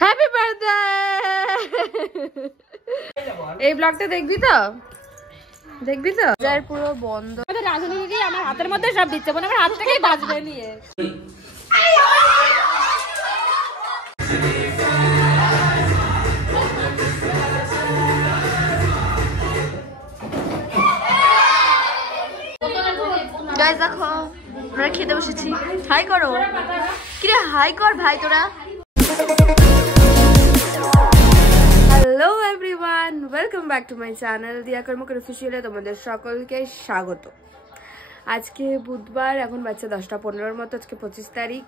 Happy birthday. এই ব্লগটা দেখবি তো? দেখবি তো? যার পুরো বন্ধ। রাজনীতি আমার হাতের মধ্যে সব দিচ্ছে, মনে আমার হাত থেকেই বাজবে নিয়ে। গাইস দেখো আমরা খেতে বসেছি। হাই করো, কিরে হাই কর ভাই তোরা। Hello everyone, welcome back to my channel দিয়া কর্মকার অফিসিয়ালে তোমাদের সকলকে স্বাগত। আজকে বুধবার, এখন বাচ্চা 10:15 মতো। আজকে 25 তারিখ,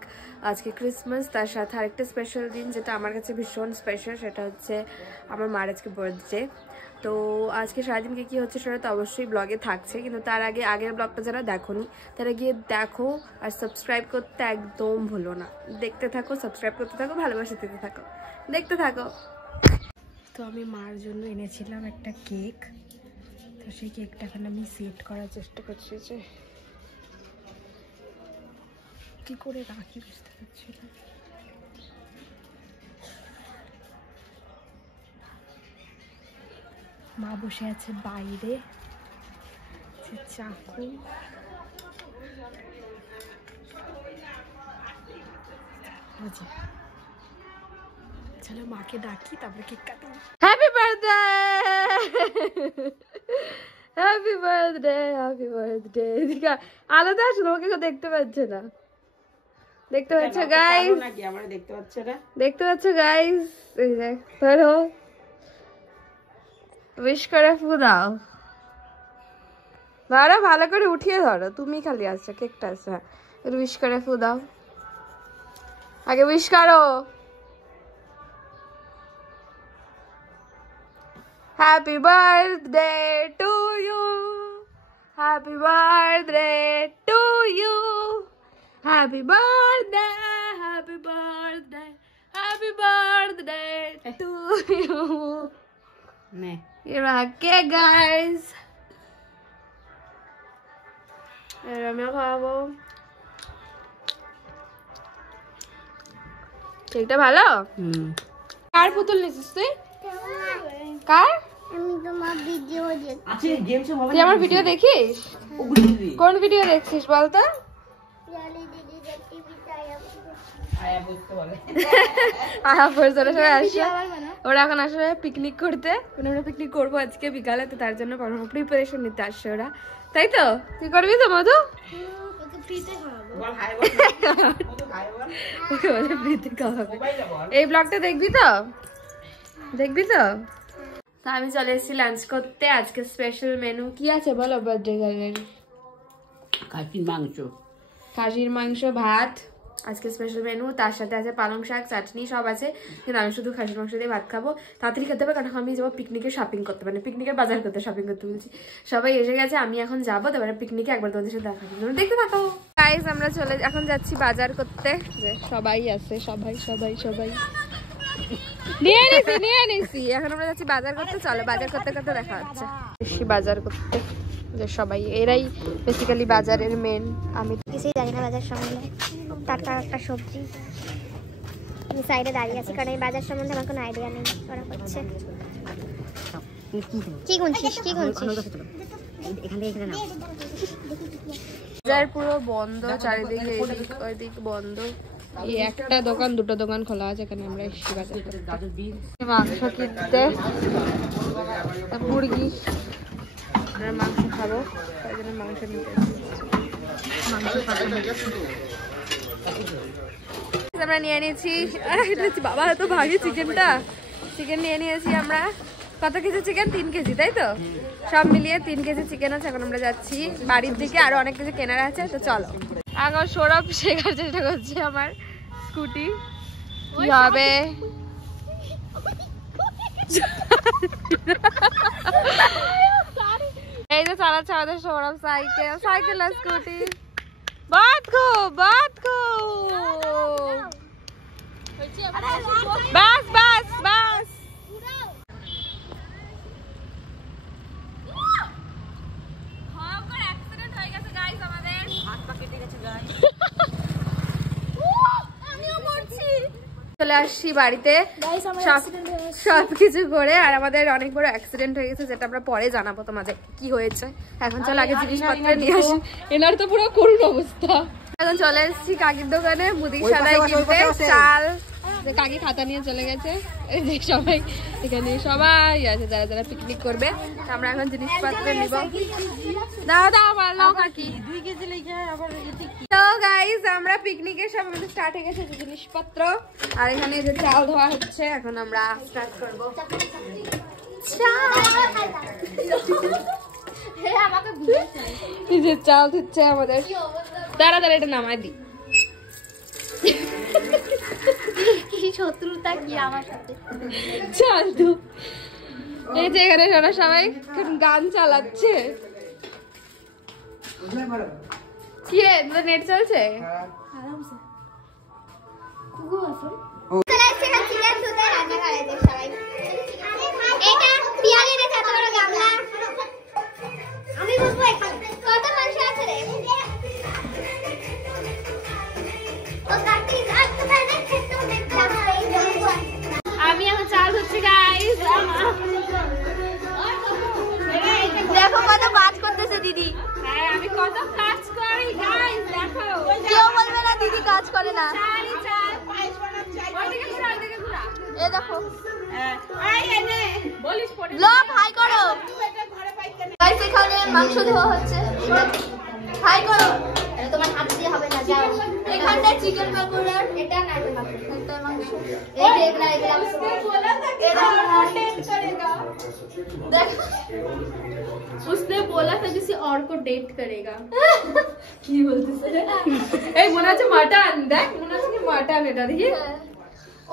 আজকে ক্রিসমাস। তার সাথে আরেকটা স্পেশাল দিন যেটা আমার কাছে ভীষণ স্পেশাল, সেটা হচ্ছে আমার মার আজকে বার্থডে। তো আজকে সারাদিনকে কী হচ্ছে সেটা তো অবশ্যই ব্লগে থাকছে, কিন্তু তার আগে আগের ব্লগটা যারা দেখোনি তারা গিয়ে দেখো, আর সাবস্ক্রাইব করতে একদম ভুলো না। দেখতে থাকো, সাবস্ক্রাইব করতে থাকো, ভালোবাসা দিতে থাকো, দেখতে থাকো। তো আমি মার জন্য এনেছিলাম একটা কেক, তো সেই কেকটা এখন আমি সেট করার চেষ্টা করছি যে কি করে রাখি, বুঝতে পারছি না। মা বসে আছে বাইরে, চাকু, চলো মাকে ডাকি তারপরে কেক কাটবো। Happy birthday, happy birthday, happy birthday. এদিকে আলাদা আসো, তোমাকে কেউ দেখতে পাচ্ছে না। দেখতে পাচ্ছ গাইস? নাকি আমরা দেখতে পাচ্ছ না? দেখতে পাচ্ছ গাইস? এই যে ধরো, উইশ করে ফু দাও। ধরো ভালো করে উঠিয়ে ধরো, তুমি খালি আসছো, কেকটা আসছো। হ্যাঁ, উইশ করে ফু দাও, আগে উইশ করো। Happy birthday to you, happy birthday to you, happy birthday, happy birthday, happy birthday to you. নে এরা কে গাইস, আমি খাবো। কেকটা ভালো? কার পুতুল নিছিস তুই? কার? আমি তোমার ভিডিও দেখি। আচ্ছা গেম শো হবে। তুই আমার ভিডিও দেখিস? কোন ভিডিও দেখছিস বলতো? ইয়ালি দিদি টিভিতে আয়া বুঝতে বলে। আয়া পড়ছরা সবাই আসছে। ওরা এখন আসলে পিকনিক করতে, আমরা পিকনিক করবো আজকে বিকালে, তো তার জন্য প্রিপারেশন নিতে আসছে ওরা, তাই তো? তুই করবি তো মধু? এই ব্লগটা দেখবি তো? দেখবি তো? তা আমি চলে এসেছি লাঞ্চ করতে। আজকে স্পেশাল মেনু কি আছে বলো বার্থডে গার্লের? খাসির মাংস, ভাত আজকে স্পেশাল মেনু। তার সাথে আছে পালং শাক, চাটনি, সব আছে। কিন্তু আমি শুধু খাসির মাংস দিয়ে ভাত খাবো। তাড়াতাড়ি খেতে হবে, কারণ আমি যাবো পিকনিকে শপিং করতে, মানে পিকনিকের বাজার করতে, শপিং করতে বলছি। সবাই এসে গেছে, আমি এখন যাবো, তারপরে পিকনিকে একবার তোমাদের সাথে দেখা করবো, দেখতে থাকো গাইস। আমরা এখন যাচ্ছি বাজার করতে, যে সবাই আছে, সবাই সবাই সবাই নিয়ে নিয়েছি। এখন আমরা যাচ্ছি বাজার করতে, চলো বাজার করতে করতে দেখা হচ্ছে। বেশি বাজার করতে যে সবাই, এরাই বেসিক্যালি বাজারের মেন। আমি কিছুই জানি না বাজার সম্বন্ধে, টাটকা একটা সবজি। আমি সাইডে দাঁড়িয়ে আছি কারণ এই বাজার সম্বন্ধে আমার কোনো আইডিয়া নেই। ওরা করছে কি গুনছিস, কি গুনছিস? বাজার পুরো বন্ধ, চারিদিকে এদিক ওইদিক বন্ধ। এই একটা দোকান, দুটো দোকান খোলা আছে। এখানে আমরা এসেছি বাজার করতে, মাংস কিনতে, মুরগি, আমরা মাংস খাবো, তাই জন্য মাংস নিতে আমরা নিয়ে নিয়েছি। বাবা এত ভাগে চিকেনটা, চিকেন নিয়ে নিয়েছি আমরা। কত কেজি চিকেন? 3 কেজি, তাই তো? সব মিলিয়ে 3 কেজি চিকেন আছে। এখন আমরা যাচ্ছি বাড়ির দিকে, আরো অনেক কিছু কেনার আছে, তো চলো। এখন সৌরভ শেখার চেষ্টা করছে আমার স্কুটি কি হবে। এই যে চালাচ্ছে আমাদের সৌরভ সাইকেল, সাইকেল আর স্কুটি। বাদ গো বাদ গো, বাস বাস বাস। ভয়ঙ্কর অ্যাক্সিডেন্ট হয়ে গেছে গাইস, আমাদের হাত পা কেটে গেছে গাইস। আমিও মরছি। চলে আসছি বাড়িতে সবকিছু করে। আর আমাদের অনেক বড় অ্যাক্সিডেন্ট হয়ে গেছে, যেটা আমরা পরে জানাবো তোমাদের কি হয়েছে। এখন চলো আগে জিনিসপত্র নিয়ে আসি। এনার তো পুরো করুণ অবস্থা। এখন চলে এসেছি কাকির দোকানে মুদি সারাই কিনতে চাল। কাকি খাতা নিয়ে চলে গেছে। এই যে সবাই এখানে সবাই আছে যারা যারা পিকনিক করবে। আমরা এখন জিনিসপত্র নিব। দাও দাও নাও কাকি 2 কেজি লেগে আবার। তো গাইস আমরা পিকনিকের সব আমাদের স্টার্ট হয়ে গেছে জিনিসপত্র। আর এখানে যে চাল ধোয়া হচ্ছে, এখন আমরা স্টার্ট করব। এই যে চাল ধুচ্ছে আমাদের। দাঁড়া দাঁড়া এটা নামাই দি। কি শত্রুতা কি আমার সাথে। চল তো এই যে এখানে সবাই গান চালাচ্ছে। কি রে তোর নেট চলছে? আরামসে কুকু আছে। আমি বলবো এখানে কত মানুষ আছে রে। আমি এখন চাল হচ্ছে গাইস। দেখো কত কাজ করতেছে দিদি। হ্যাঁ আমি কত কাজ করি গাইস, দেখো কেউ বলবে না দিদি কাজ করে না। এ দেখো ব্লগ হাই করো গাইস। এখানে মাংস ধোয়া হচ্ছে, হাই করো। এটা তোমার হাত দিয়ে হবে না, যাও। এখানটা চিকেন পকোড়া, এটা নারকেল পকোড়া, এটা মাংস। এই দেখনা এগুলা बोला था कि डेट करेगा। देखो उसने बोला था किसी और को डेट करेगा। কি বলতেছে এই মনে আছে মাটন, দেখ মনে আছে কি মাটন এটা দেখি।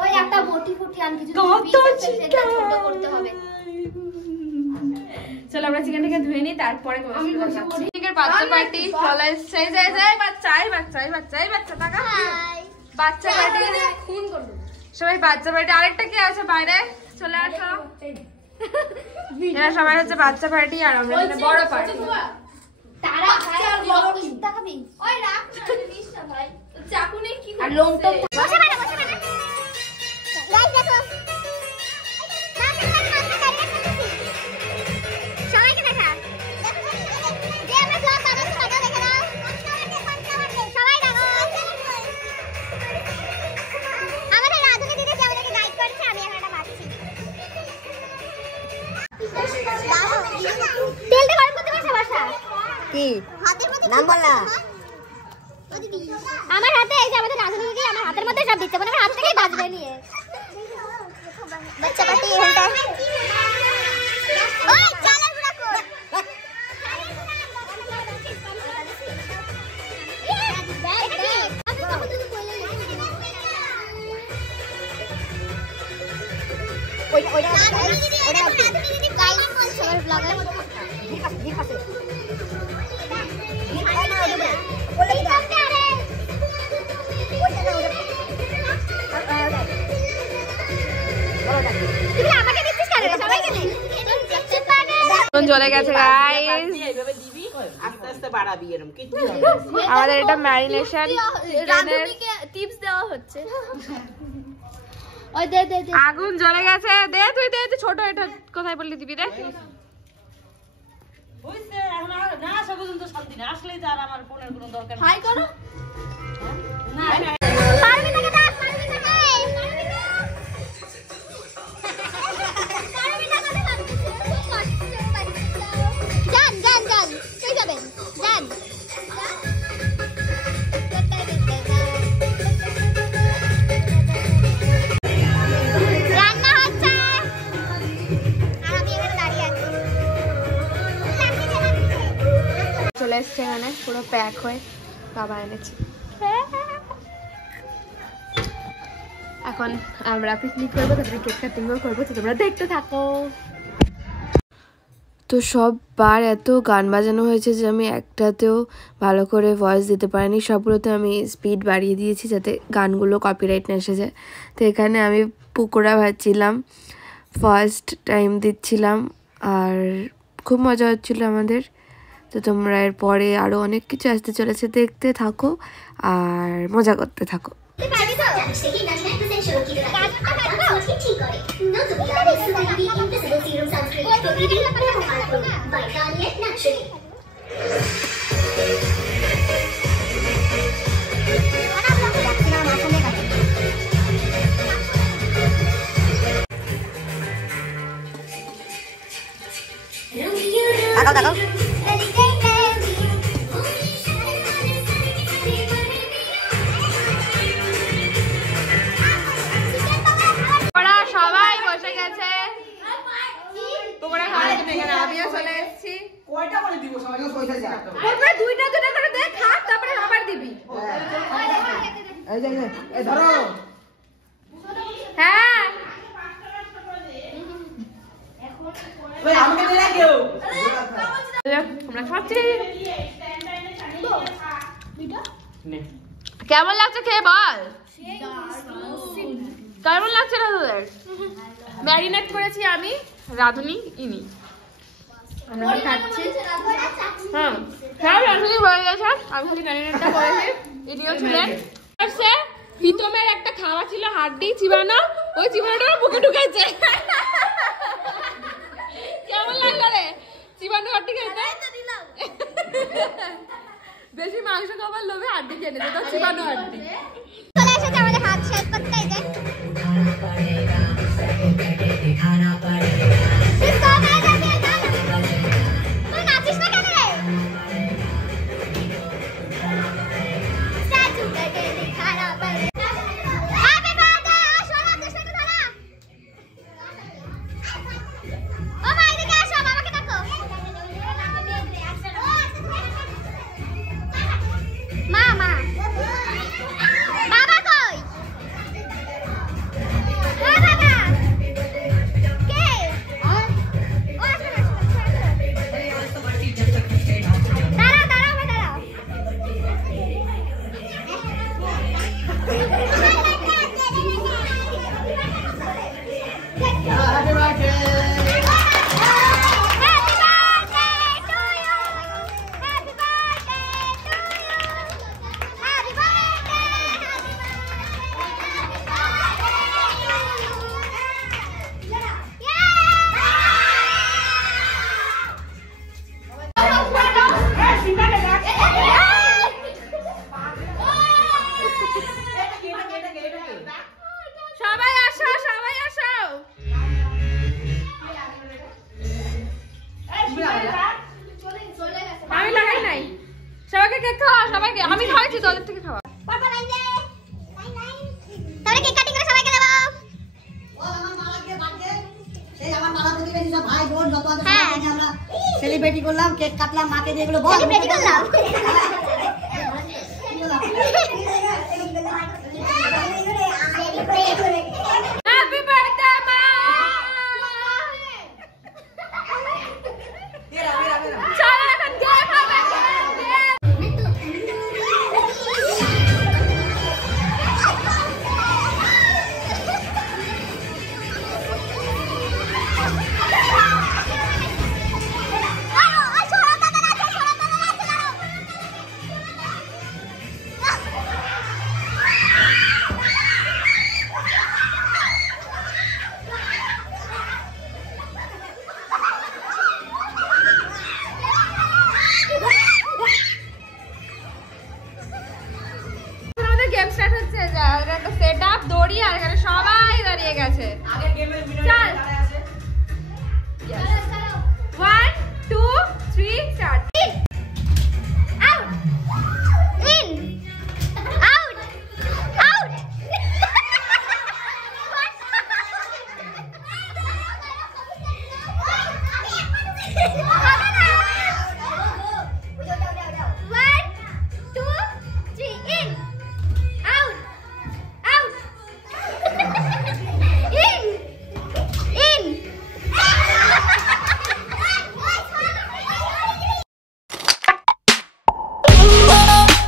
ওই একটা মোটি ফুটি আন কিছু সেটা ছোট করতে হবে। চলো আমরা চিকেনটাকে ধুয়ে নিই, তারপরে চিকেনের বাচ্চা পার্টি চলে এসেছে। যাই যাই বাচ্চা টাকা বাচ্চা পার্টি খুন করব সবাই। বাচ্চা পার্টি আরেকটা কি আছে বাইরে, চলে আসো। এরা সবাই হচ্ছে বাচ্চা পার্টি আর আমরা এখানে বড় পার্টি। তারা বড় কি দেখাবি? ওই রাখ না নিশ্চয় ভাই চাকু নেই কি আর লোম তো বসে বাইরে বসে বাইরে। গাইস দেখো নাম বল না। আমার হাতে এই যে আমাদের রাজনী দিদি আমার হাতের মধ্যে সব দিচ্ছে, মানে আমার হাত থেকেই বাজবে নিয়ে বাচ্চা পার্টি এখানটা। ওই চালার গুড়া কর ওই ওইটা ওটা দিদি গাইস সবার ব্লগার ঠিক আছে। চলে গেছে গাইস, আস্তে আস্তে বাড়াবি এরকম কি আমাদের এটা ম্যারিনেশন রাঁধুনিকে টিপস দেওয়া হচ্ছে। ওই দে দে দে আগুন জ্বলে গেছে, দে তুই দে ছোট এটা কোথায় বললি দিবি রে। বুঝতে এখন না সব পর্যন্ত শান্তি না আসলেই তো আর আমার ফোনের কোনো দরকার হাই করো না না পারবি না কেন পারবি না পারবি না কেন জান জান জান তুই যাবেন জান রান্না হচ্ছে আর আমি এখানে দাঁড়িয়ে আছি। চলে এসছে এখানে পুরো প্যাক হয়ে, বাবা এনেছে। এখন আমরা পিকনিক করবো, তারপরে কেক কাটিংও করবো, তো তোমরা দেখতে থাকো। তো সববার এত গান বাজানো হয়েছে যে আমি একটাতেও ভালো করে ভয়েস দিতে পারিনি। সবগুলোতে আমি স্পিড বাড়িয়ে দিয়েছি যাতে গানগুলো কপিরাইট না এসে যায়। তো এখানে আমি পকোড়া ভাজছিলাম, ফার্স্ট টাইম দিচ্ছিলাম, আর খুব মজা হচ্ছিলো আমাদের। তো তোমরা এর পরে আরও অনেক কিছু আসতে চলেছে, দেখতে থাকো আর মজা করতে থাকো। কেমন লাগছে খেয়ে বল, কেমন লাগছে না তোদের? ম্যারিনেট করেছি আমি, রাধুনি ইনি, আমরা খাচ্ছি। হ্যাঁ সব রাধুনি হয়ে গেছে, আমি খালি ম্যারিনেটটা করেছি, ইনিও ছিলেন। প্রীতমের একটা খাওয়া ছিল হাড্ডি চিবানো, ওই চিবানোটা বুকে ঢুকেছে। কেমন লাগলো রে চিবানো হাড্ডি খেতে? বেশি মাংস খাবার লোভে হাড্ডি খেয়ে নিতে, তো চিবানো হাড্ডি। চলে এসেছে আমাদের হাত শেষ করতে, এই যে তুই নাচিস না কেন রে? আমি লাগাই নাই, সবাইকে কেক খাওয়া, সবাইকে আমি খাওয়াইছি, তোদের থেকে খাওয়া। তাহলে কেক কাটিং করে সবাইকে দেব। আমরা সেলিব্রেটি করলাম, কেক কাটলাম, মাকে দিয়ে এগুলো বল সেলিব্রেটি করলাম। হ্যাপি বার্থডে মা। চলো এখন কেক খাবে। দড়ি আর এখানে সবাই দাঁড়িয়ে গেছে। চল 1 2 3 start. Out in out out.